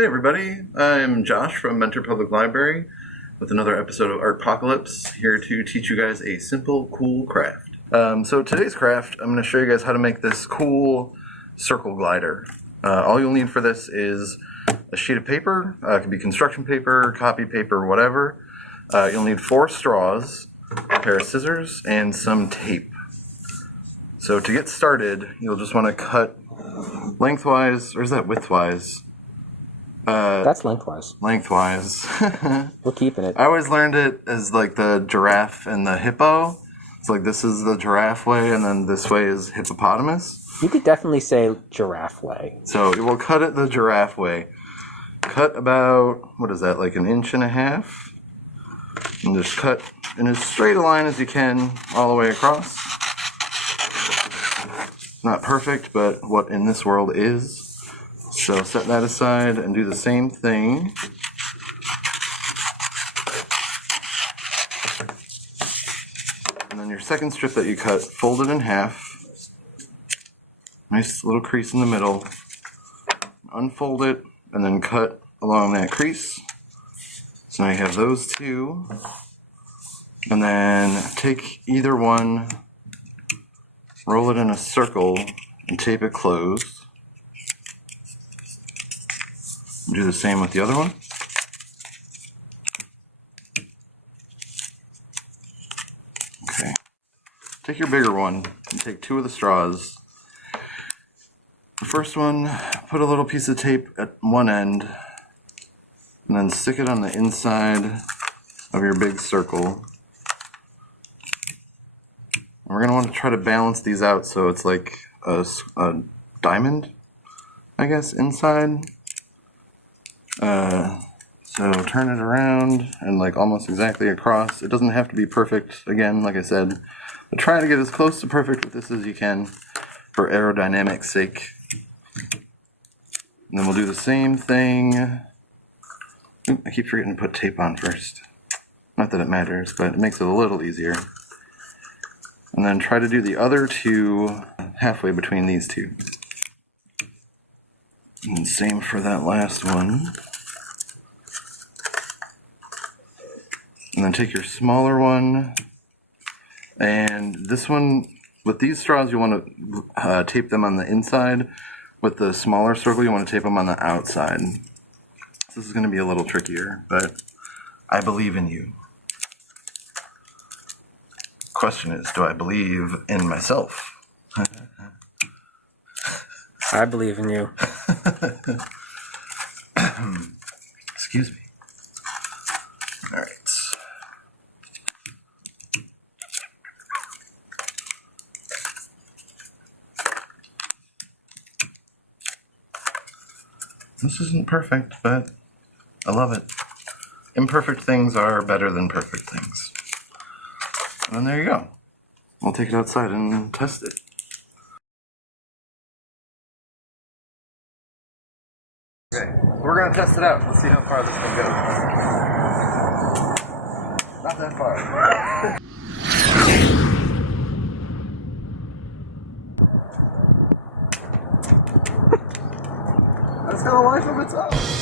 Hey everybody, I'm Josh from Mentor Public Library with another episode of Artpocalypse, here to teach you guys a simple, cool craft. So today's craft, I'm going to show you guys how to make this cool circle glider. All you'll need for this is a sheet of paper, it could be construction paper, copy paper, whatever. You'll need 4 straws, a pair of scissors, and some tape. So to get started, you'll just want to cut lengthwise, or is that widthwise? That's lengthwise. Lengthwise. We're keeping it. I always learned it as like the giraffe and the hippo. It's like this is the giraffe way, and then this way is hippopotamus. You could definitely say giraffe way. So we'll cut it the giraffe way. Cut about, what is that, like 1.5 inches? And just cut in as straight a line as you can all the way across. Not perfect, but what in this world is. So set that aside and do the same thing. And then your second strip that you cut, fold it in half. Nice little crease in the middle. Unfold it and then cut along that crease. So now you have those two. And then take either one, roll it in a circle, and tape it closed. Do the same with the other one. Okay. Take your bigger one and take 2 of the straws. The first one, put a little piece of tape at one end and then stick it on the inside of your big circle. And we're going to want to try to balance these out so it's like a diamond, I guess, inside. So turn it around and like almost exactly across. It doesn't have to be perfect, again, like I said, but try to get as close to perfect with this as you can for aerodynamic sake. And then we'll do the same thing. I keep forgetting to put tape on first. Not that it matters, but it makes it a little easier. And then try to do the other 2 halfway between these 2. And same for that last one. And then take your smaller one, and this one, with these straws you want to tape them on the inside. With the smaller circle you want to tape them on the outside. This is going to be a little trickier, but I believe in you. Question is, do I believe in myself? I believe in you. Excuse me. Alright. This isn't perfect, but I love it. Imperfect things are better than perfect things. And then there you go. We'll take it outside and test it. Okay, we're going to test it out. Let's see how far this thing goes. Not that far. That's got a life of its own.